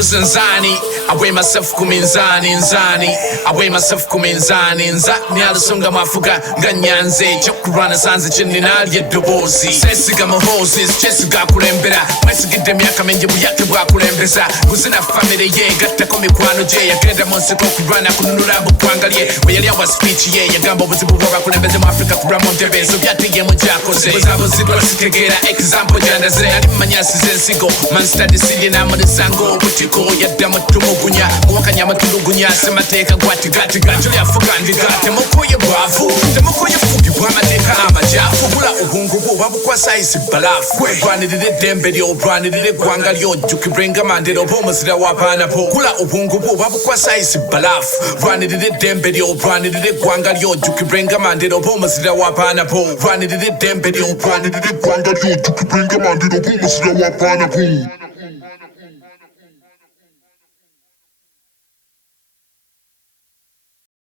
Buza Nze Ani, I weigh myself kuminzani nzani, I weigh myself kuminzani nzani alusonga mafuga ganyanze chokurana sanze chini nalye dobozi sesiga muhozes chesiga kulembera mwesigide myaka menje buyake bwa kulembeza kuzina family ye gatta ko mikwano je yagenda monse ko kurana kununura bukwangalye weyali awa speech ye yagamba obuzibu bwa kulembeza mu Africa kuramo ntebezo byatiye mu jakoze buzabo zidwa sitegera example jandaze ali manyasi zensigo man study sili na musango butiko yadda mutumugunya wakanya matulugunya semateka gwati gati gati yafugandika temukoye bwafu temukoye fugi bwamateka amajafu bula ubungu bwo babukwa size balafu rwanirire dembe lyo rwanirire gwanga lyo jukibrenga mandero bomuzira wapana po kula ubungu bwo babukwa size balafu rwanirire dembe lyo rwanirire gwanga lyo jukibrenga mandero bomuzira wapana po rwanirire dembe lyo rwanirire gwanga lyo jukibrenga mandero bomuzira wapana po